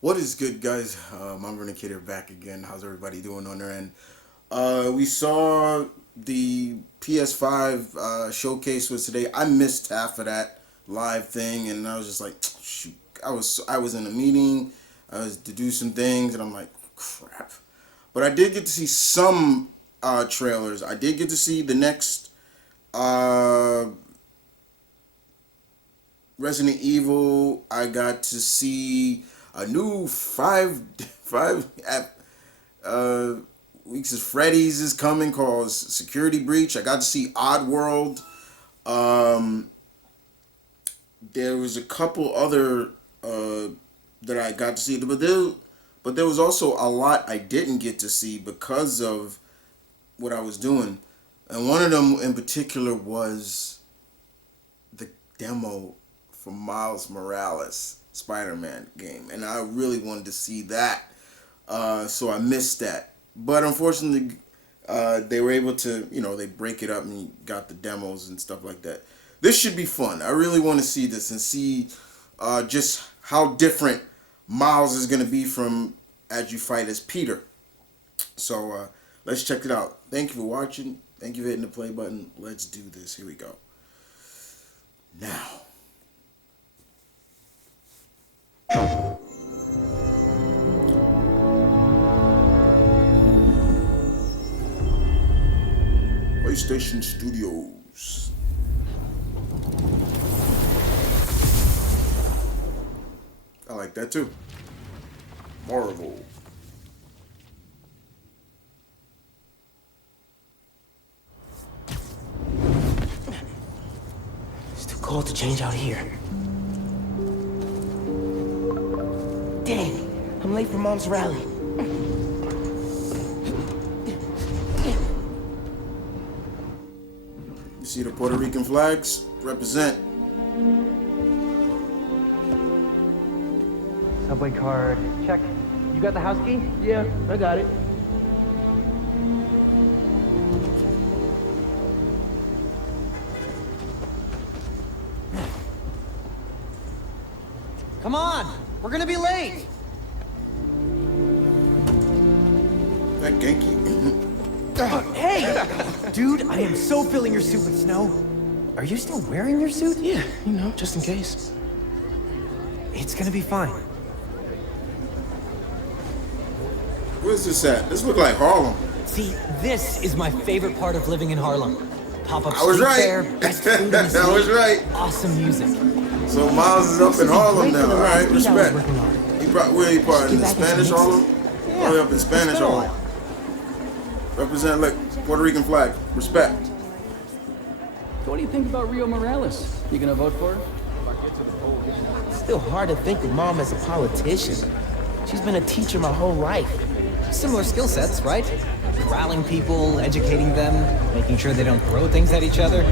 What is good, guys? I'm M.V.K back again. How's everybody doing on their end? We saw the PS5 showcase was today. I missed half of that live thing, and I was just like, shoot. I was in a meeting. I was to do some things, and I'm like, crap. But I did get to see some trailers. I did get to see the next uh, Resident Evil. I got to see a new five uh, weeks of Freddy's is coming called Security Breach. I got to see Oddworld. Um, there was a couple other that I got to see, but there was also a lot I didn't get to see because of what I was doing, and one of them in particular was the demo for Miles Morales Spider-Man game, and I really wanted to see that, so I missed that. But unfortunately, they were able to, they break it up and you got the demos and stuff like that. This should be fun. I really want to see this and see just how different Miles is going to be from as you fight as Peter. So let's check it out. Thank you for watching. Thank you for hitting the play button. Let's do this. Here we go. Now. PlayStation Studios. I like that too. Marvel. It's too cold to change out here. Dang, I'm late for Mom's rally. You see the Puerto Rican flags? Represent. Subway card. Check. You got the house key? Yeah, I got it. Come on! We're gonna be late! That Genki. Hey! Dude, I am so filling your suit with snow. Are you still wearing your suit? Yeah, just in case. It's gonna be fine. Where's this at? This look like Harlem. See, this is my favorite part of living in Harlem. Pop-up I was street right. fair, best food in the city, I was right. awesome music. So Miles is up in Harlem now. All right, respect. Where he part? In Get back Spanish into Harlem? Yeah. Probably up in Spanish It's been a Harlem. Represent like Puerto Rican flag. Respect. So what do you think about Rio Morales? You gonna vote for her? It's still hard to think of Mom as a politician. She's been a teacher my whole life. Similar skill sets, right? Rallying people, educating them, making sure they don't throw things at each other.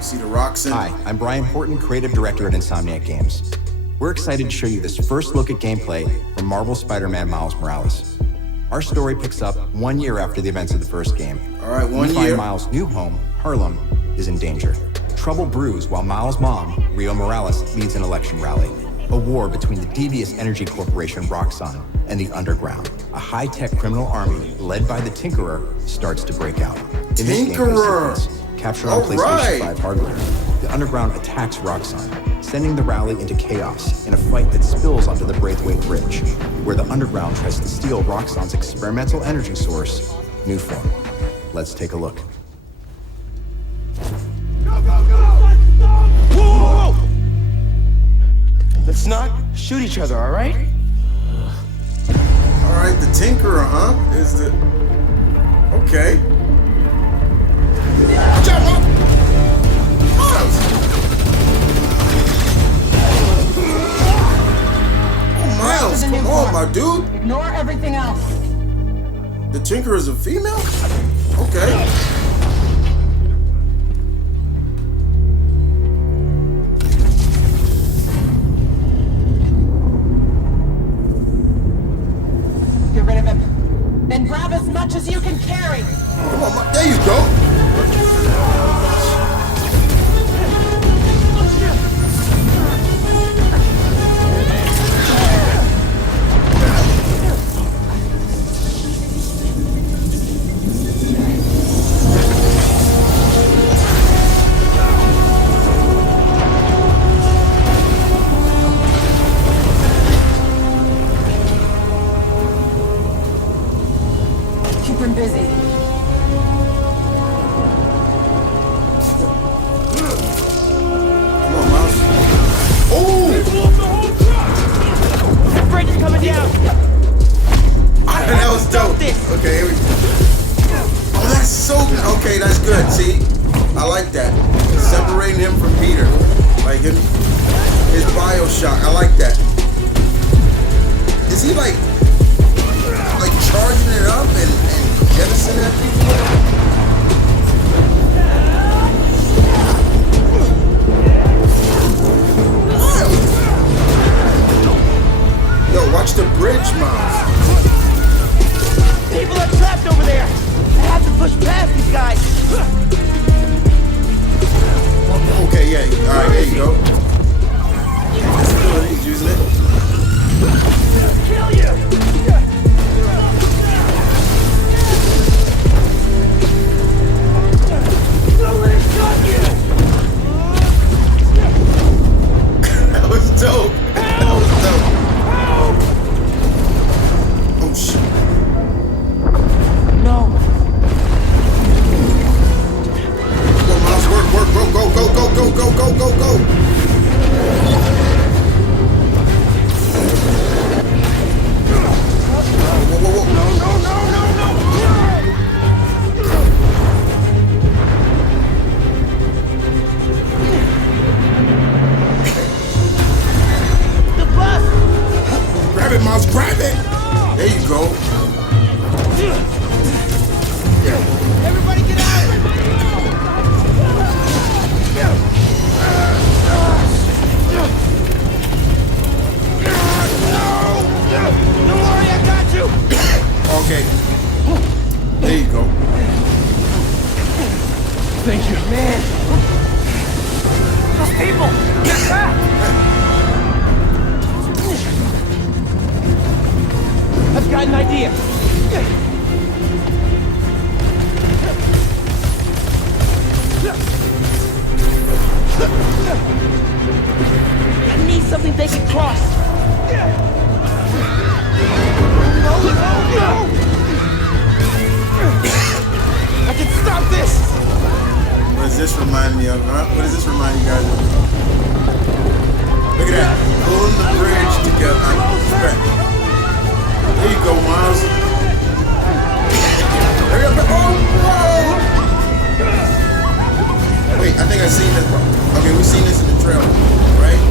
See the rocks in. Hi, I'm Brian Horton, Creative Director at Insomniac Games. We're excited to show you this first look at gameplay from Marvel Spider-Man Miles Morales. Our story picks up 1 year after the events of the first game. All right, 1 We find year. Miles' new home, Harlem, is in danger. Trouble brews while Miles' mom, Rio Morales, leads an election rally. A war between the devious energy corporation Roxxon and the Underground. A high-tech criminal army led by the Tinkerer starts to break out. In this Tinkerer! gameplay sequence, captured on All PlayStation right. 5 hardware, the Underground attacks Roxxon, sending the rally into chaos in a fight that spills onto the Braithwaite Bridge, where the Underground tries to steal Roxxon's experimental energy source, Newform. Let's take a look. Whoa! Let's not shoot each other, all right? All right, the Tinkerer, huh? Is the okay? Watch out, Miles! Oh, Miles, come on, my dude. Ignore everything else. The Tinkerer is a female? Okay. Get rid of him. Then grab as much as you can carry. Come on, there you go. separating him from Peter. Like his Bioshock. I like that. Is he like charging it up and jettisoning at people? Yo, watch the bridge, Miles. People are trapped over there. I have to push past these guys. Okay, yeah. All right, there you go. He's using it. Kill you. Don't let it cut you. That was dope. That was dope. Oh shit. No. Go, Miles, work, go, go, go, go, go, go, go, go, go. Whoa, whoa, whoa. No. The bus. Grab it, Miles, grab it. There you go. Everybody get out. Don't worry, I got you. Okay. There you go. Thank you. Man. Those people. They're trapped. I've got an idea. I need something they can cross. No! I can stop this! What does this remind me of, huh? What does this remind you guys of? Look at that. Pulling the bridge together. There you go, Miles. Hurry up. Oh, whoa! Wait, I think I've seen this. Okay, we've seen this in the trailer, right?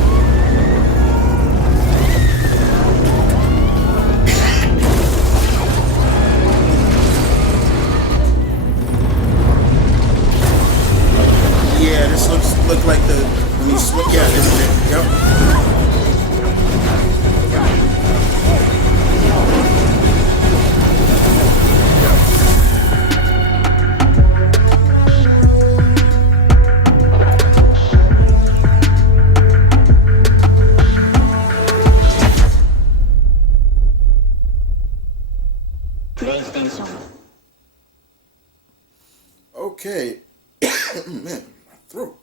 Yeah, this look like the when he swim. Yeah, this is it. Yep. Okay. Man, my throat.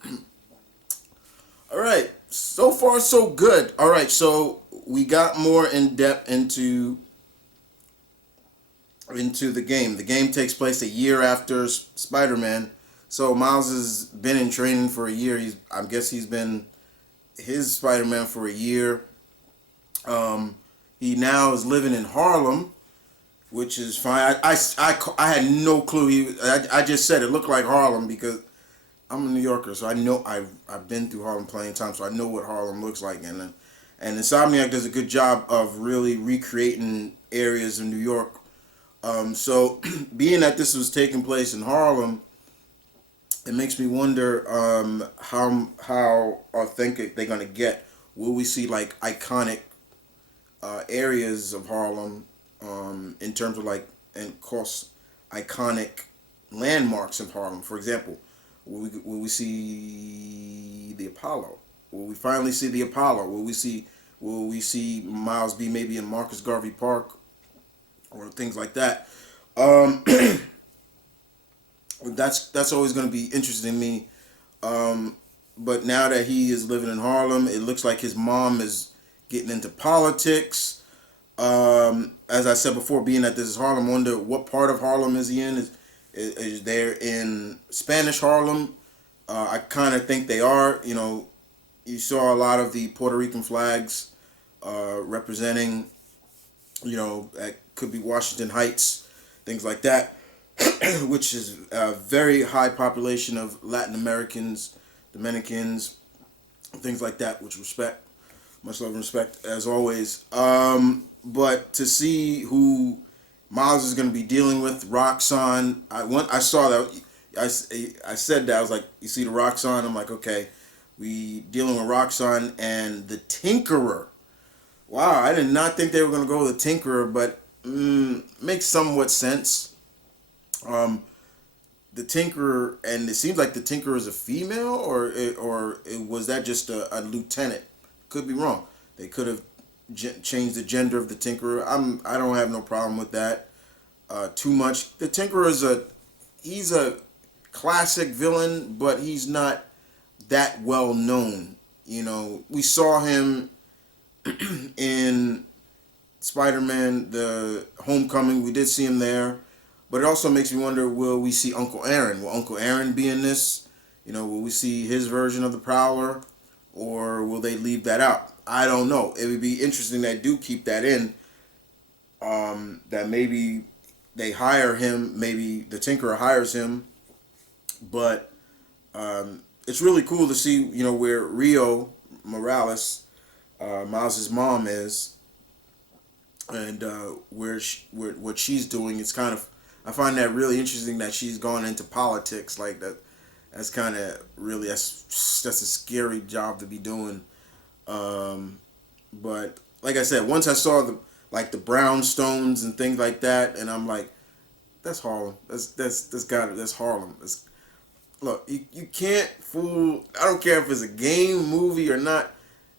All right. So far, so good. All right. So we got more in depth into the game. The game takes place a year after Spider-Man. So Miles has been in training for a year. I guess he's been his Spider-Man for a year. He now is living in Harlem, which is fine. I had no clue. I just said it looked like Harlem because I'm a New Yorker, so I know I've been through Harlem plenty of times, so I know what Harlem looks like. And Insomniac does a good job of really recreating areas of New York. So being that this was taking place in Harlem, it makes me wonder how authentic they're gonna get. Will we see like iconic areas of Harlem in terms of like, and of course, iconic landmarks in Harlem? For example, will we see the Apollo? Will we finally see the Apollo? Will we see Miles be maybe in Marcus Garvey Park or things like that? That's always going to be interesting to me. But now that he is living in Harlem, it looks like his mom is getting into politics. As I said before, being that this is Harlem, I wonder what part of Harlem is he in? Is there in Spanish Harlem? I kind of think they are. You know, you saw a lot of the Puerto Rican flags representing, you know, that could be Washington Heights, things like that, which is a very high population of Latin Americans Dominicans, things like that. Which respect, much love and respect as always. But to see who Miles is going to be dealing with, Roxxon. I saw that. I said that. I was like, you see the Roxxon? I'm like, okay, we dealing with Roxxon and the Tinkerer. Wow, I did not think they were going to go with the Tinkerer, but makes somewhat sense. The Tinkerer, and it seems like the Tinkerer is a female, or was that just a lieutenant? Could be wrong. They could have changed the gender of the Tinkerer. I don't have no problem with that. Too much. The Tinkerer he's a classic villain, but he's not that well known. You know, we saw him in Spider-Man: The Homecoming. We did see him there, but it also makes me wonder: will we see Uncle Aaron? Will Uncle Aaron be in this? You know, will we see his version of the Prowler, or will they leave that out? I don't know. It would be interesting that do keep that in. That maybe they hire him. Maybe the Tinkerer hires him, but it's really cool to see, you know, where Rio Morales, Miles' mom, is, and what she's doing. It's kind of, I find that really interesting that she's gone into politics like that. That's kind of really that's a scary job to be doing. But like I said, once I saw the brownstones and things like that, and I'm like, that's Harlem. That's Harlem. Look, you can't fool. I don't care if it's a game, movie, or not.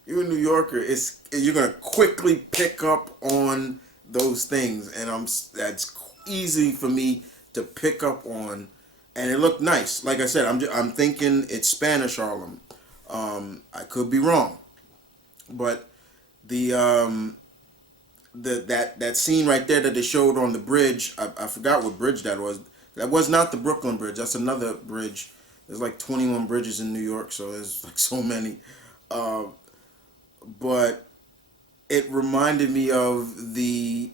You're a New Yorker. You're gonna quickly pick up on those things, and that's easy for me to pick up on, and it looked nice. Like I said, I'm thinking it's Spanish Harlem. I could be wrong, but that scene right there that they showed on the bridge, I forgot what bridge that was. That was not the Brooklyn Bridge. That's another bridge. There's like 21 bridges in New York, so there's like so many. But it reminded me of the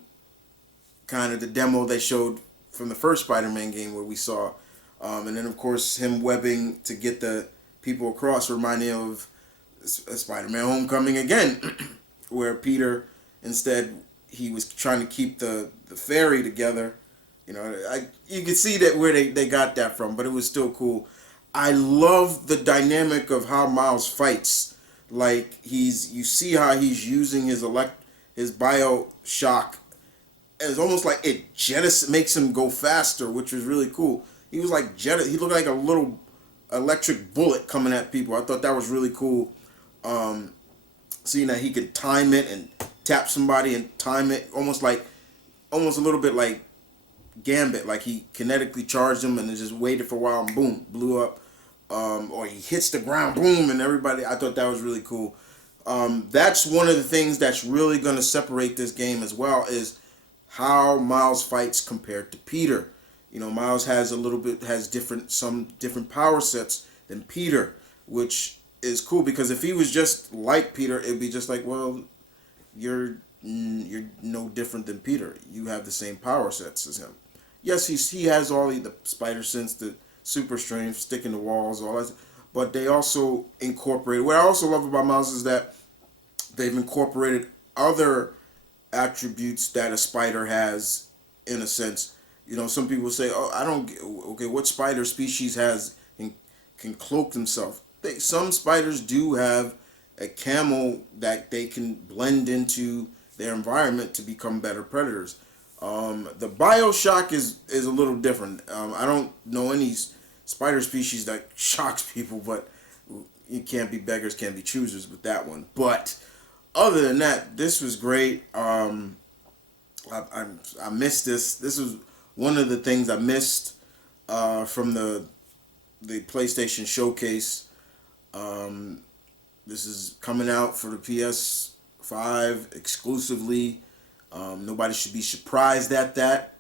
kind of the demo they showed from the first Spider-Man game where we saw. And then, of course, him webbing to get the people across reminded me of Spider-Man Homecoming again, where Peter, instead, he was trying to keep the ferry together. You know, you could see that where they got that from, but it was still cool. I love the dynamic of how Miles fights. Like you see how he's using his Bioshock. It's almost like it makes him go faster, which was really cool. He was like he looked like a little electric bullet coming at people. I thought that was really cool. Seeing that he could time it and tap somebody and time it, almost a little bit like Gambit, like he kinetically charged him and then just waited for a while and boom, blew up. Or he hits the ground, boom, and everybody. I thought that was really cool. That's one of the things that's really going to separate this game as well, is how Miles fights compared to Peter. You know, Miles has some different power sets than Peter, which is cool because if he was just like Peter, it'd be just like, well, you're no different than Peter. You have the same power sets as him. Yes, he has all the spider sense, the super strength, sticking to walls, all that. But they also incorporated. What I also love about Miles is that they've incorporated other attributes that a spider has, in a sense. You know, some people say, "Oh, I don't. Okay, what spider species can cloak themselves?" Some spiders do have a camo that they can blend into their environment to become better predators. The Bioshock is a little different. I don't know any spider species that shocks people, but you can't be beggars, can't be choosers with that one. But other than that, this was great. I missed this. This was one of the things I missed from the PlayStation Showcase. This is coming out for the PS5 exclusively. Nobody should be surprised at that.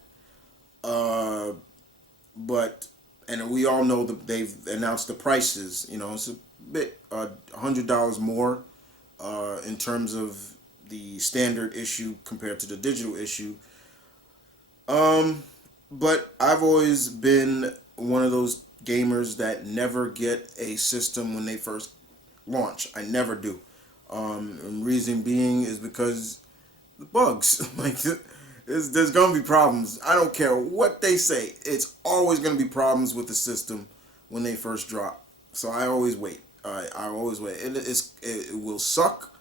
But we all know that they've announced the prices. You know, it's a bit $100 more in terms of the standard issue compared to the digital issue. But I've always been one of those gamers that never get a system when they first launch. I never do. And reason being is because the bugs. Like, there's gonna be problems. I don't care what they say. It's always gonna be problems with the system when they first drop. So I always wait. I always wait. It will suck,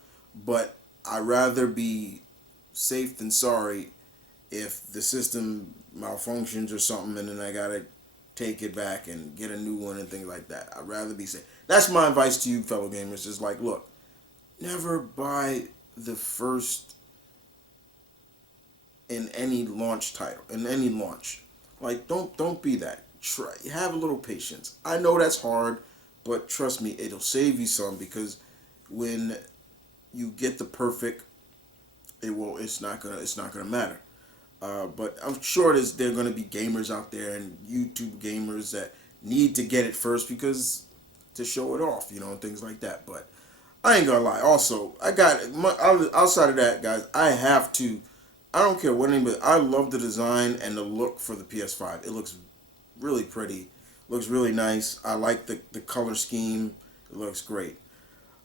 but I'd rather be safe than sorry if the system malfunctions or something, and then I gotta take it back and get a new one and things like that. I'd rather be safe. That's my advice to you, fellow gamers. Just like, look, never buy the first in any launch title, in any launch. Like, don't be that. Try, have a little patience. I know that's hard, but trust me, it'll save you some, because when you get the perfect, it's not gonna matter. But I'm sure there are gonna be gamers out there and YouTube gamers that need to get it first because to show it off, and things like that. But I ain't gonna lie. Also, outside of that, guys, I have to. I don't care what anybody. I love the design and the look for the PS5. It looks really pretty. Looks really nice. I like the color scheme. It looks great.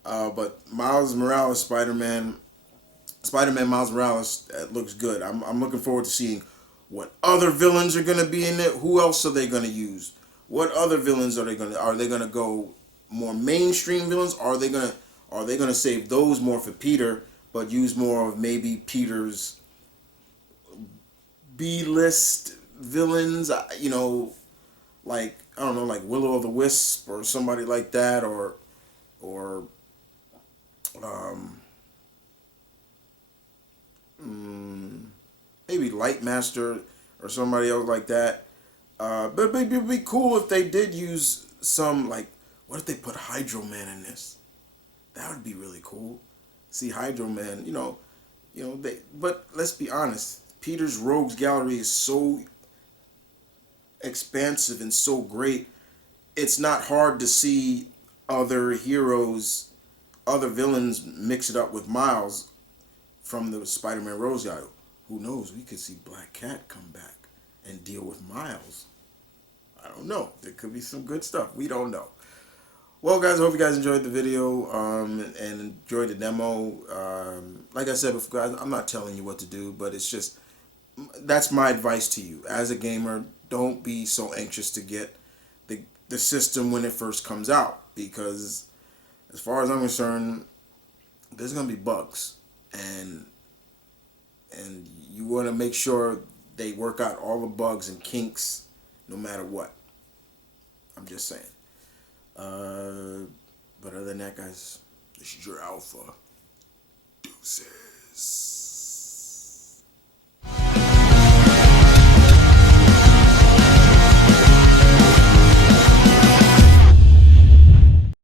But Miles Morales, Spider-Man Miles Morales, looks good. I'm looking forward to seeing what other villains are gonna be in it. Who else are they gonna use? What other villains are they gonna go more mainstream villains? Are they gonna save those more for Peter, but use more of maybe Peter's B-list villains? Like, I don't know, like Will-O-the-Wisp or somebody like that, or maybe Lightmaster or somebody else like that. But it would be cool if they did use some, like, what if they put Hydro Man in this? That would be really cool. See Hydro Man, but let's be honest, Peter's Rogues Gallery is so expansive and so great. It's not hard to see other heroes, other villains mix it up with Miles from the Spider-Man Rogues Gallery. Who knows? We could see Black Cat come back and deal with Miles. I don't know. There could be some good stuff. We don't know. Well, guys, I hope you guys enjoyed the video and enjoyed the demo. Like I said before, guys, I'm not telling you what to do, but it's just, that's my advice to you. As a gamer, don't be so anxious to get the system when it first comes out, because as far as I'm concerned, there's going to be bugs, and you want to make sure they work out all the bugs and kinks no matter what. I'm just saying. But other than that, guys, this is your Alpha. Deuces.